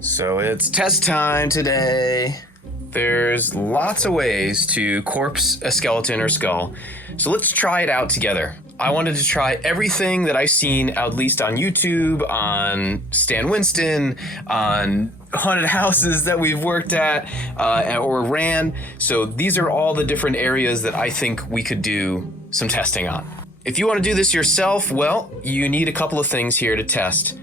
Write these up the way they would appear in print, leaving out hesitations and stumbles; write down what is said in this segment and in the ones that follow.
So it's test time today. There's lots of ways to corpse a skeleton or skull. So let's try it out together. I wanted to try everything that I've seen, at least on YouTube, on Stan Winston, on haunted houses that we've worked at or ran. So these are all the different areas that I think we could do some testing on. If you want to do this yourself, well, you need a couple of things here to test.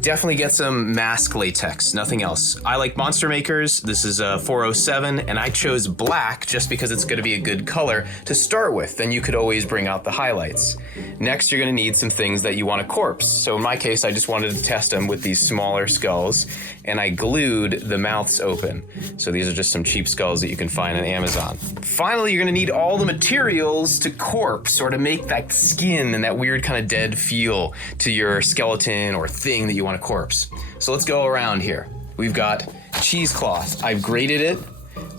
Definitely get some mask latex, nothing else. I like Monster Makers. This is a 407, and I chose black just because it's going to be a good color to start with. Then you could always bring out the highlights. Next, you're going to need some things that you want to corpse. So in my case, I just wanted to test them with these smaller skulls, and I glued the mouths open. So these are just some cheap skulls that you can find on Amazon. Finally, you're going to need all the materials to corpse or to make that skin and that weird kind of dead feel to your skeleton or thing that you want to corpse. So let's go around here. We've got cheesecloth. I've grated it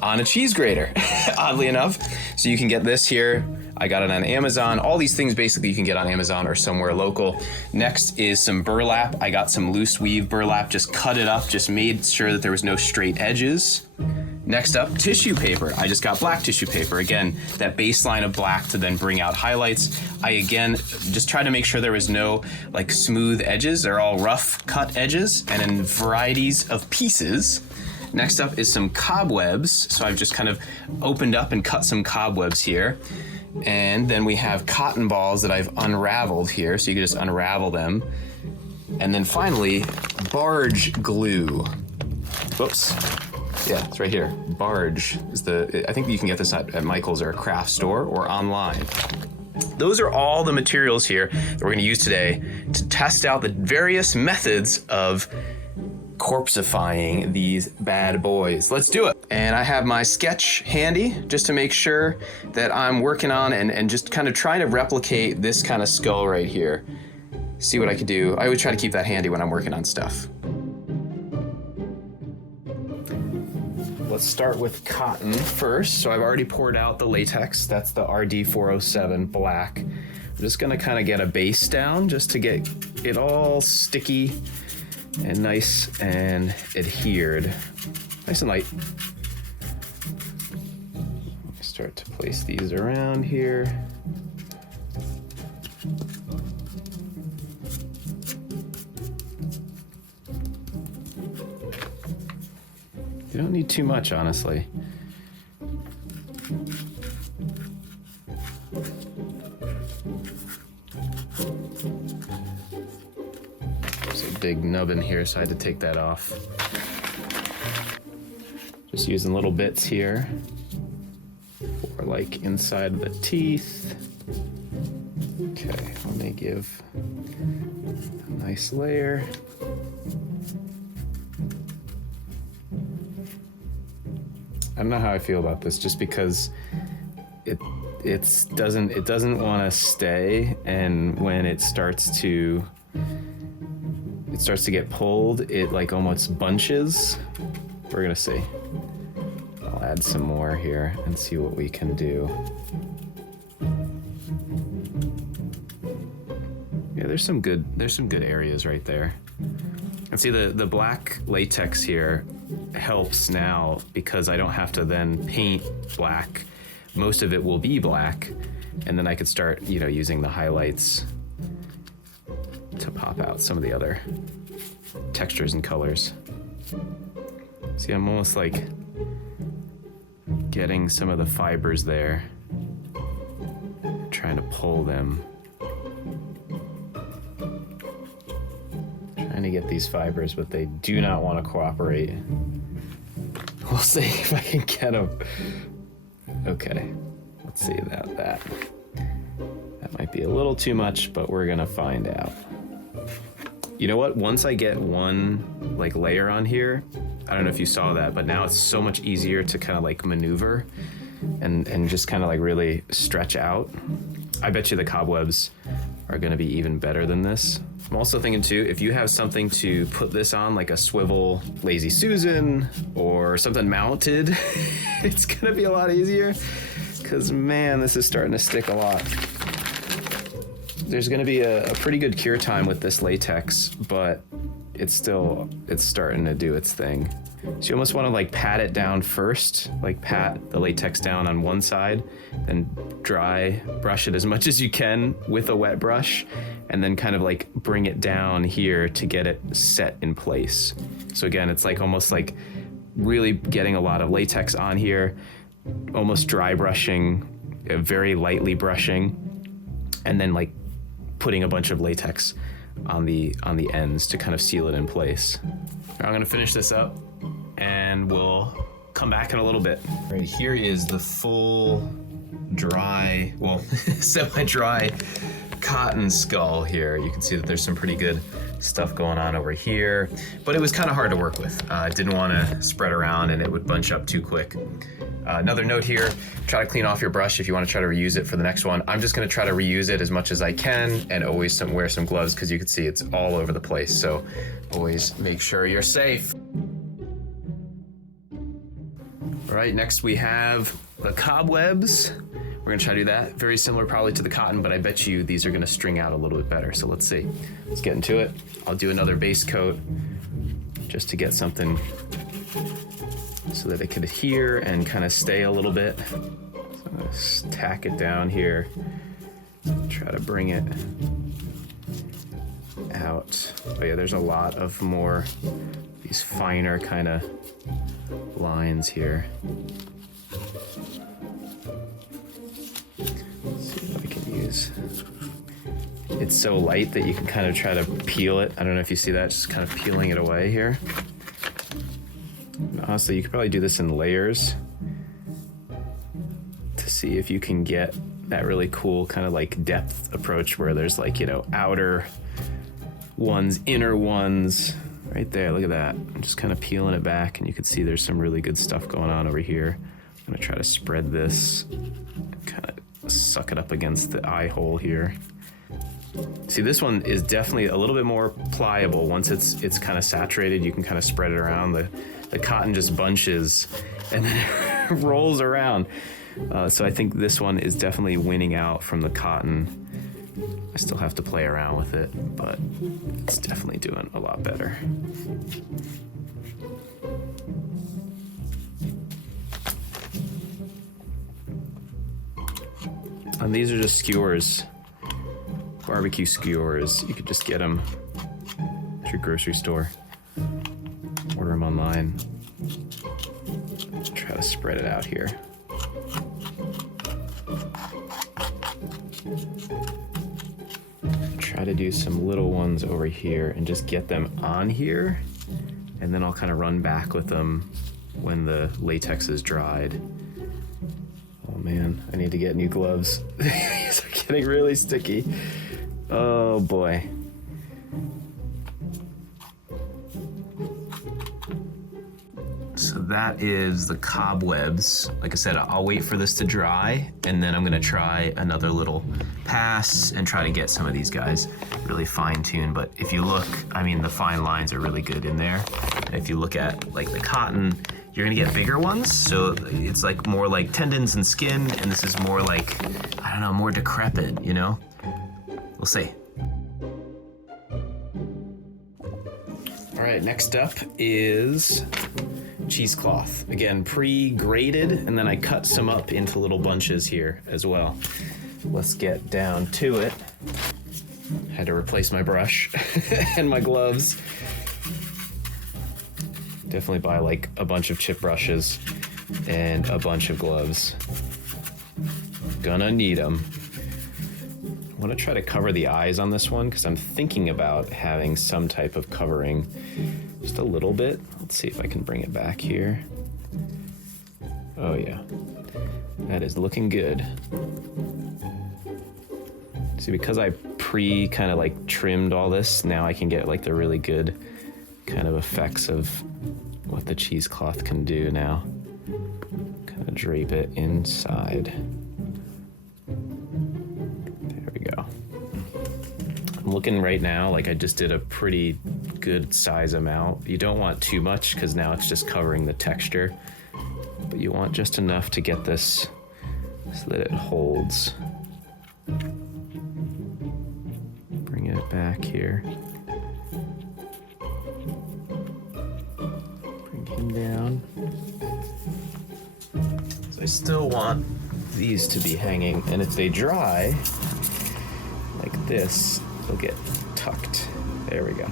on a cheese grater, oddly enough. So you can get this here. I got it on Amazon. All these things basically you can get on Amazon or somewhere local. Next is some burlap. I got some loose weave burlap, just cut it up, just made sure that there was no straight edges. Next up, tissue paper. I just got black tissue paper. Again, that baseline of black to then bring out highlights. I again just try to make sure there was no like smooth edges. They're all rough cut edges and in varieties of pieces. Next up is some cobwebs. So I've just kind of opened up and cut some cobwebs here. And then we have cotton balls that I've unraveled here. So you can just unravel them. And then finally, barge glue. Whoops. Yeah, it's right here. Barge is I think you can get this at Michael's or a craft store or online. Those are all the materials here that we're gonna use today to test out the various methods of corpsifying these bad boys. Let's do it. And I have my sketch handy just to make sure that I'm working on and just kind of trying to replicate this kind of skull right here. See what I could do. I always try to keep that handy when I'm working on stuff. Let's start with cotton first. So I've already poured out the latex. That's the RD407 black. I'm just gonna kind of get a base down just to get it all sticky and nice and adhered. Nice and light. Start to place these around here. You don't need too much, honestly. There's a big nub in here, so I had to take that off. Just using little bits here for like inside of the teeth. Okay, let me give a nice layer. I don't know how I feel about this, just because it doesn't want to stay, and when it starts to get pulled, it like almost bunches. We're gonna see. I'll add some more here and see what we can do. Yeah, there's some good areas right there. And see the black latex here helps now because I don't have to then paint black. Most of it will be black, and then I could start, using the highlights to pop out some of the other textures and colors. See, I'm almost like getting some of the fibers there, trying to pull them. Trying to get these fibers, but they do not want to cooperate. We'll see if I can get them. Okay, let's see about that. That might be a little too much, but we're gonna find out. You know what? Once I get one layer on here, I don't know if you saw that, but now it's so much easier to kind of maneuver and just kind of really stretch out. I bet you the cobwebs are gonna be even better than this. I'm also thinking too, if you have something to put this on, like a swivel Lazy Susan or something mounted, it's gonna be a lot easier, because man, this is starting to stick a lot. there's going to be a pretty good cure time with this latex, but it's starting to do its thing. So you almost want to like pat it down first, like pat the latex down on one side, then dry brush it as much as you can with a wet brush, and then kind of like bring it down here to get it set in place. So again, it's like almost like really getting a lot of latex on here, almost dry brushing, very lightly brushing, and then like putting a bunch of latex on the ends to kind of seal it in place. I'm gonna finish this up and we'll come back in a little bit. All right, here is the full dry, well, semi-dry cotton skull here. You can see that there's some pretty good stuff going on over here, but it was kind of hard to work with. Didn't want to spread around and it would bunch up too quick. Another note here, try to clean off your brush if you want to try to reuse it for the next one. I'm just going to try to reuse it as much as I can, and always wear some gloves because you can see it's all over the place. So always make sure you're safe. All right, next we have the cobwebs. We're gonna try to do that. Very similar probably to the cotton, but I bet you these are gonna string out a little bit better. So let's see. Let's get into it. I'll do another base coat just to get something so that it could adhere and kind of stay a little bit. So I'm gonna tack it down here. Try to bring it out. Oh yeah, there's a lot of more these finer kind of lines here. Let's see what I can use. It's so light that you can kind of try to peel it. I don't know if you see that, just kind of peeling it away here. And honestly, you could probably do this in layers to see if you can get that really cool kind of like depth approach where there's like, you know, outer ones, inner ones. Right there, look at that. I'm just kind of peeling it back and you can see there's some really good stuff going on over here. I'm gonna try to spread this, kind of suck it up against the eye hole here. See, this one is definitely a little bit more pliable. Once it's kind of saturated, you can kind of spread it around. The cotton just bunches and then it rolls around. So I think this one is definitely winning out from the cotton. I still have to play around with it, but it's definitely doing a lot better. And these are just skewers, barbecue skewers. You could just get them at your grocery store, order them online. Try to spread it out here. Try to do some little ones over here and just get them on here, and then I'll kind of run back with them when the latex is dried. Oh man, I need to get new gloves. These are getting really sticky. Oh boy. So that is the cobwebs. Like I said, I'll wait for this to dry, and then I'm gonna try another little pass and try to get some of these guys really fine-tuned. But if you look, I mean, the fine lines are really good in there. And if you look at like the cotton, you're gonna get bigger ones. So it's like more like tendons and skin, and this is more like, I don't know, more decrepit, you know? We'll see. All right, next up is cheesecloth. Again, pre-grated, and then I cut some up into little bunches here as well. Let's get down to it. Had to replace my brush and my gloves. Definitely buy like a bunch of chip brushes and a bunch of gloves. Gonna need them. I want to try to cover the eyes on this one because I'm thinking about having some type of covering, just a little bit. Let's see if I can bring it back here. Oh yeah, that is looking good. See, because I kind of like trimmed all this, now I can get like the really good kind of effects of what the cheesecloth can do now. Kind of drape it inside. There we go. I'm looking right now like I just did a pretty good size amount. You don't want too much because now it's just covering the texture, but you want just enough to get this so that it holds. back here. Bring him down. So I still want these to be hanging, and if they dry like this, they'll get tucked. There we go.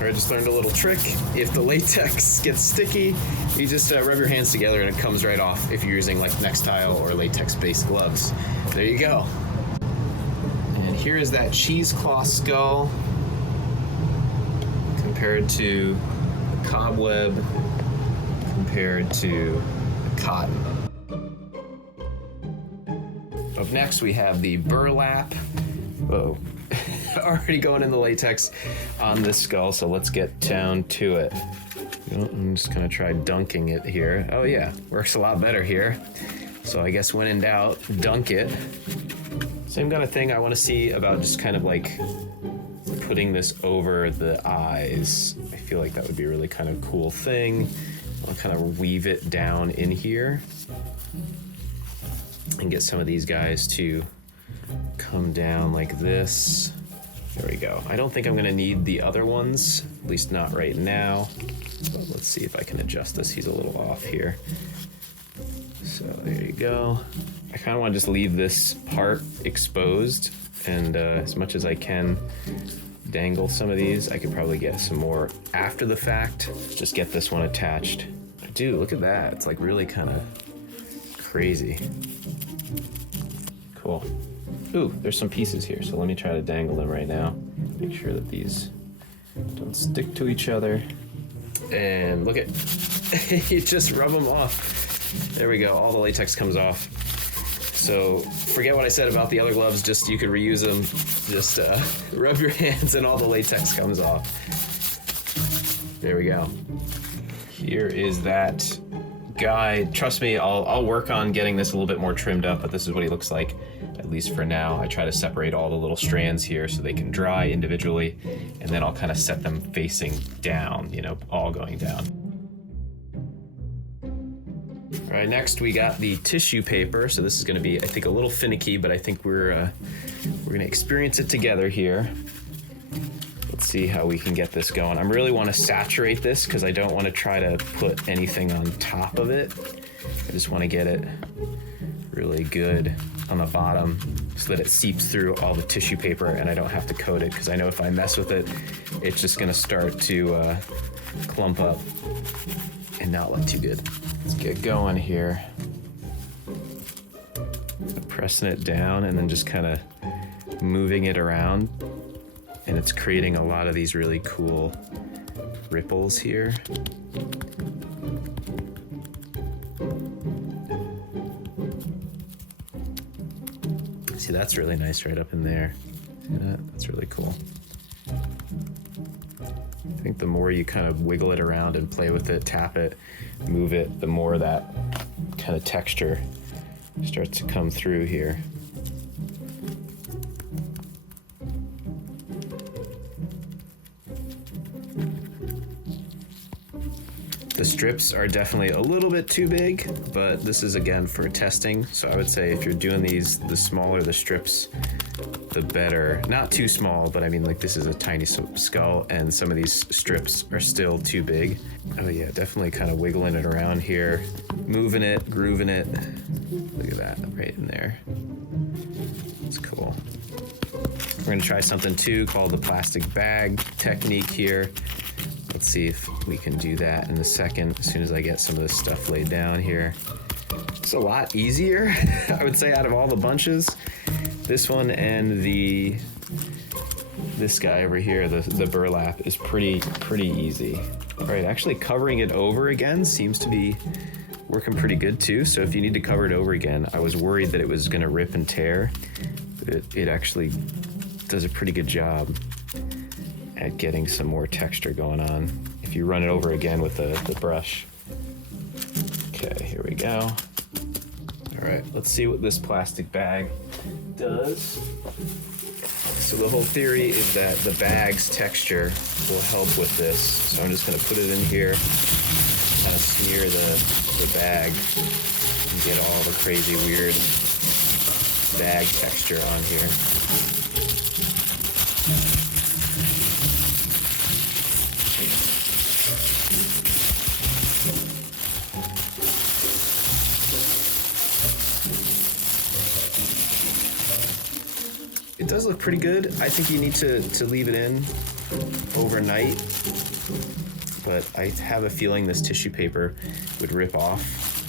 I just learned a little trick. If the latex gets sticky, you just rub your hands together and it comes right off if you're using like Nextile or latex-based gloves. There you go. And here is that cheesecloth skull compared to a cobweb, compared to a cotton. Up next we have the burlap. Whoa. Already going in the latex on this skull, so let's get down to it. I'm just gonna try dunking it here. Oh yeah, works a lot better here. So I guess when in doubt, dunk it. Same kind of thing I want to see about just kind of like putting this over the eyes. I feel like that would be a really kind of cool thing. I'll kind of weave it down in here and get some of these guys to come down like this. There we go. I don't think I'm gonna need the other ones, at least not right now. But let's see if I can adjust this. He's a little off here. So there you go. I kind of want to just leave this part exposed, and as much as I can dangle some of these. I could probably get some more after the fact. Just get this one attached. Dude, look at that. It's like really kind of crazy. Cool. Ooh, there's some pieces here, so let me try to dangle them right now. Make sure that these don't stick to each other. And look at, you just rub them off. There we go, all the latex comes off. So forget what I said about the other gloves, just you could reuse them. Just rub your hands and all the latex comes off. There we go. Here is that guy. Trust me, I'll work on getting this a little bit more trimmed up, but this is what he looks like, at least for now. I try to separate all the little strands here so they can dry individually, and then I'll kind of set them facing down, you know, all going down. All right, next we got the tissue paper. So this is gonna be, I think, a little finicky, but I think we're gonna experience it together here. Let's see how we can get this going. I really want to saturate this because I don't want to try to put anything on top of it. I just want to get it really good on the bottom so that it seeps through all the tissue paper and I don't have to coat it, because I know if I mess with it, it's just going to start to clump up and not look too good. Let's get going here. Pressing it down and then just kind of moving it around. And it's creating a lot of these really cool ripples here. See, that's really nice right up in there. See that? That's really cool. I think the more you kind of wiggle it around and play with it, tap it, move it, the more that kind of texture starts to come through here. The strips are definitely a little bit too big, but this is again for testing. So I would say if you're doing these, the smaller the strips, the better. Not too small, but I mean, like, this is a tiny skull and some of these strips are still too big. Oh yeah, definitely kind of wiggling it around here, moving it, grooving it. Look at that, right in there. It's cool. We're gonna try something too called the plastic bag technique here. Let's see if we can do that in a second, as soon as I get some of this stuff laid down here. It's a lot easier, I would say, out of all the bunches. This one and this guy over here, the burlap, is pretty easy. All right, actually covering it over again seems to be working pretty good too. So if you need to cover it over again, I was worried that it was gonna rip and tear. It actually does a pretty good job at getting some more texture going on if you run it over again with the brush. Okay, here we go. All right, let's see what this plastic bag does. So the whole theory is that the bag's texture will help with this. So I'm just gonna put it in here, kind of smear the bag and get all the crazy weird bag texture on here. It does look pretty good. I think you need to leave it in overnight, but I have a feeling this tissue paper would rip off.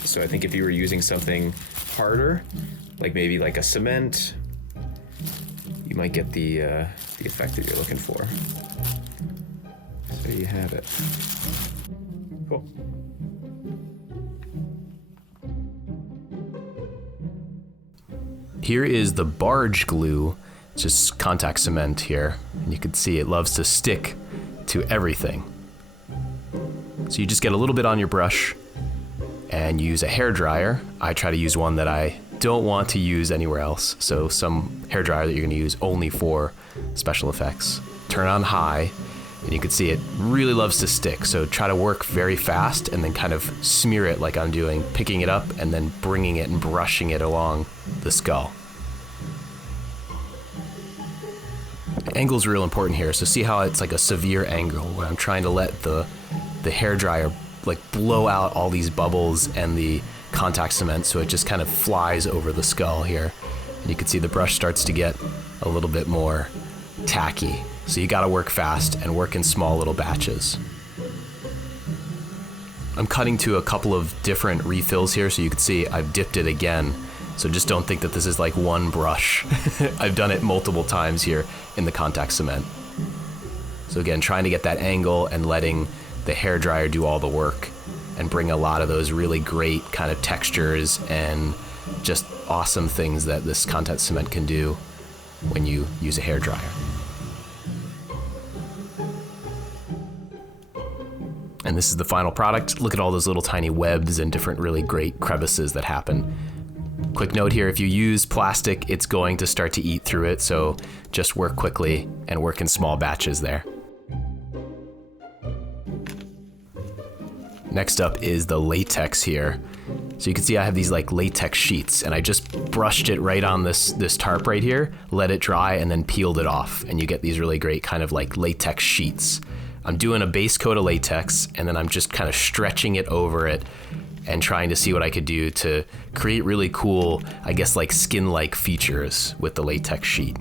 So I think if you were using something harder, like maybe like a cement, you might get the effect that you're looking for. So you have it. Cool. Here is the barge glue. It's just contact cement here, and you can see it loves to stick to everything. So you just get a little bit on your brush and use a hair dryer. I try to use one that I don't want to use anywhere else, so some hair dryer that you're gonna use only for special effects. Turn on high, and you can see it really loves to stick, so try to work very fast and then kind of smear it like I'm doing, picking it up and then bringing it and brushing it along the skull. Angle's real important here, so see how it's like a severe angle where I'm trying to let the hair dryer like blow out all these bubbles and the contact cement so it just kind of flies over the skull here. And you can see the brush starts to get a little bit more tacky. So you gotta work fast and work in small little batches. I'm cutting to a couple of different refills here, so you can see I've dipped it again. So just don't think that this is like one brush. I've done it multiple times here in the contact cement. So again, trying to get that angle and letting the hair dryer do all the work and bring a lot of those really great kind of textures and just awesome things that this contact cement can do when you use a hair dryer. And this is the final product. Look at all those little tiny webs and different really great crevices that happen. Quick note here, if you use plastic, it's going to start to eat through it, so just work quickly and work in small batches there. Next up is the latex here. So you can see I have these like latex sheets, and I just brushed it right on this tarp right here, let it dry, and then peeled it off, and you get these really great kind of like latex sheets. I'm doing a base coat of latex, and then I'm just kind of stretching it over it and trying to see what I could do to create really cool, I guess like skin-like features with the latex sheet.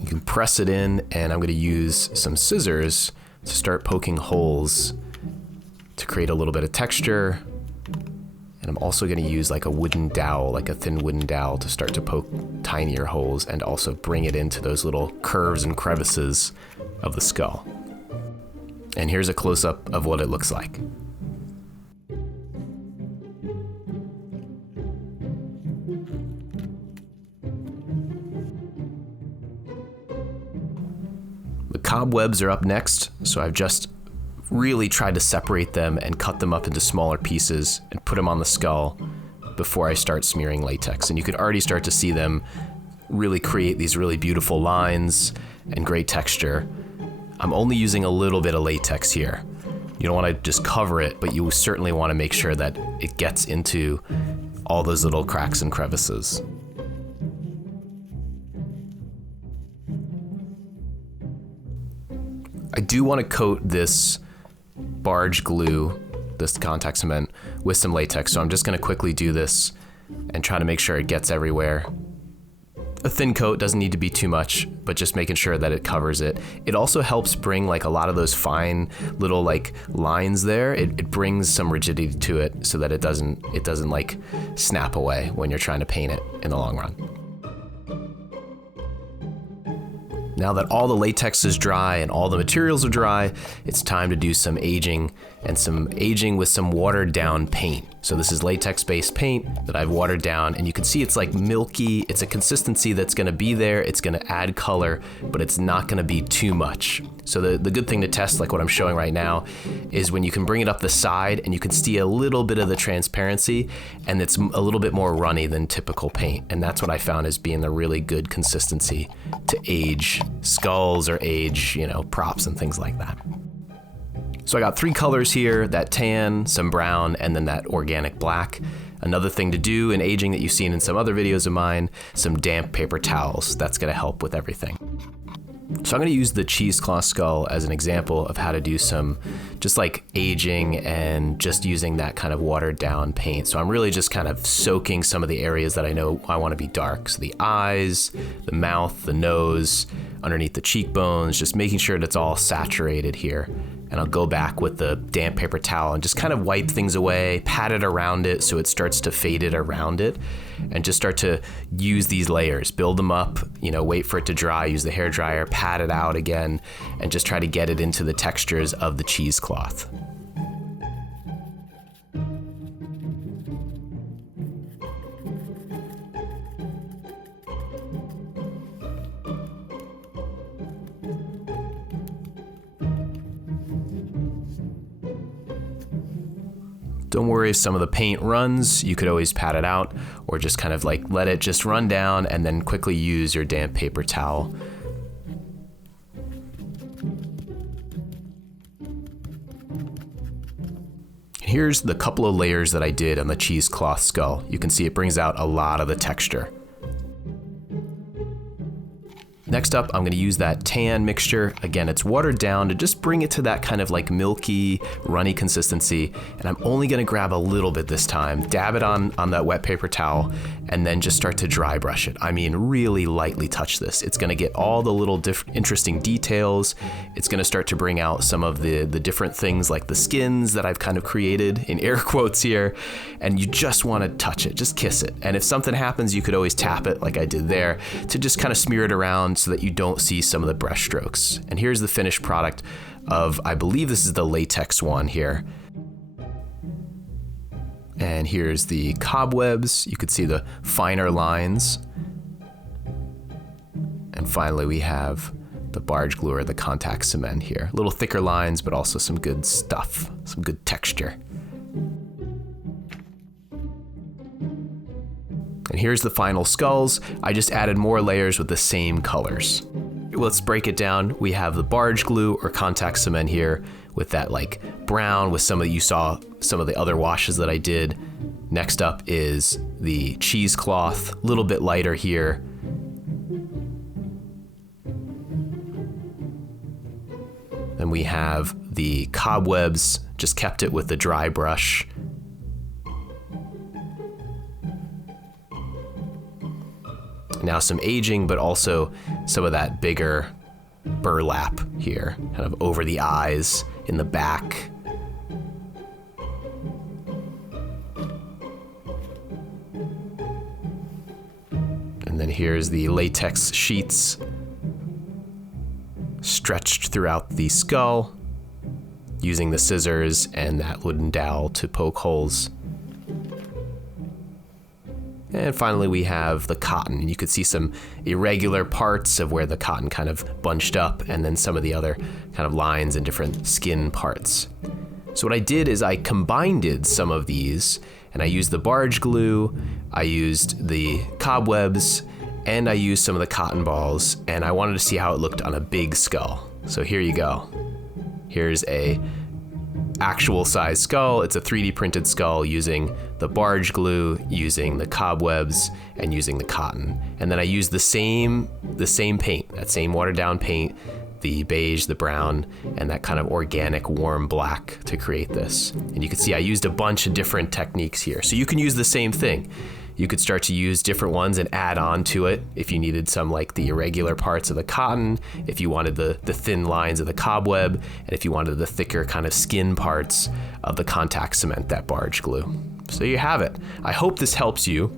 You can press it in, and I'm gonna use some scissors to start poking holes to create a little bit of texture. And I'm also gonna use like a wooden dowel, like a thin wooden dowel, to start to poke tinier holes and also bring it into those little curves and crevices of the skull. And here's a close-up of what it looks like. The cobwebs are up next, so I've just really tried to separate them and cut them up into smaller pieces and put them on the skull before I start smearing latex. And you could already start to see them really create these really beautiful lines and great texture. I'm only using a little bit of latex here. You don't want to just cover it, but you certainly want to make sure that it gets into all those little cracks and crevices. I do want to coat this barge glue, this contact cement, with some latex, so I'm just going to quickly do this and try to make sure it gets everywhere. A thin coat, doesn't need to be too much, but just making sure that it covers it. It also helps bring like a lot of those fine little like lines there. It brings some rigidity to it so that it doesn't like snap away when you're trying to paint it in the long run. Now that all the latex is dry and all the materials are dry, it's time to do some aging, and some aging with some watered down paint. So this is latex-based paint that I've watered down, and you can see it's like milky. It's a consistency that's gonna be there. It's gonna add color, but it's not gonna be too much. So the good thing to test, like what I'm showing right now, is when you can bring it up the side and you can see a little bit of the transparency, and it's a little bit more runny than typical paint. And that's what I found as being the really good consistency to age skulls or age, props and things like that. So I got 3 colors here, that tan, some brown, and then that organic black. Another thing to do in aging that you've seen in some other videos of mine, some damp paper towels. That's gonna help with everything. So I'm gonna use the cheesecloth skull as an example of how to do some just like aging and just using that kind of watered down paint. So I'm really just kind of soaking some of the areas that I know I wanna be dark. So the eyes, the mouth, the nose, underneath the cheekbones, just making sure that it's all saturated here. And I'll go back with the damp paper towel and just kind of wipe things away, pat it around it so it starts to fade it around it, and just start to use these layers, build them up, you know, wait for it to dry, use the hair dryer, pat it out again, and just try to get it into the textures of the cheesecloth. Don't worry if some of the paint runs, you could always pat it out or just kind of like let it just run down and then quickly use your damp paper towel. Here's the couple of layers that I did on the cheesecloth skull. You can see it brings out a lot of the texture. Next up, I'm gonna use that tan mixture. Again, it's watered down to just bring it to that kind of like milky, runny consistency. And I'm only gonna grab a little bit this time, dab it on that wet paper towel, and then just start to dry brush it. I mean, really lightly touch this. It's gonna get all the little interesting details. It's gonna start to bring out some of the different things like the skins that I've kind of created in air quotes here. And you just wanna touch it, just kiss it. And if something happens, you could always tap it like I did there to just kind of smear it around so that you don't see some of the brush strokes. And here's the finished product of, I believe this is the latex one here. And here's the cobwebs. You could see the finer lines. And finally we have the barge glue or the contact cement here. A little thicker lines, but also some good stuff, some good texture. And here's the final skulls. I just added more layers with the same colors. Let's break it down. We have the barge glue or contact cement here with that like brown with some of, you saw some of the other washes that I did. Next up is the cheesecloth, a little bit lighter here. Then we have the cobwebs, just kept it with the dry brush. Now some aging, but also some of that bigger burlap here, kind of over the eyes, in the back. And then here's the latex sheets stretched throughout the skull, using the scissors and that wooden dowel to poke holes. And finally we have the cotton. You could see some irregular parts of where the cotton kind of bunched up, and then some of the other kind of lines and different skin parts. So what I did is I combined some of these, and I used the barge glue, I used the cobwebs, and I used some of the cotton balls, and I wanted to see how it looked on a big skull. So here you go. Here's a actual size skull. It's a 3D printed skull using the barge glue, using the cobwebs, and using the cotton. And then I used the same paint, that same watered down paint, the beige, the brown, and that kind of organic warm black to create this. And you can see I used a bunch of different techniques here. So you can use the same thing. You could start to use different ones and add on to it if you needed some like the irregular parts of the cotton, if you wanted the thin lines of the cobweb, and if you wanted the thicker kind of skin parts of the contact cement, that barge glue. So you have it. I hope this helps you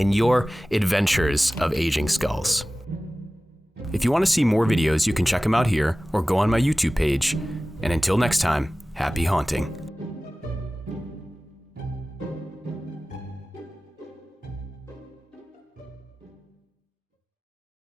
in your adventures of aging skulls. If you want to see more videos, you can check them out here or go on my YouTube page. And until next time, happy haunting.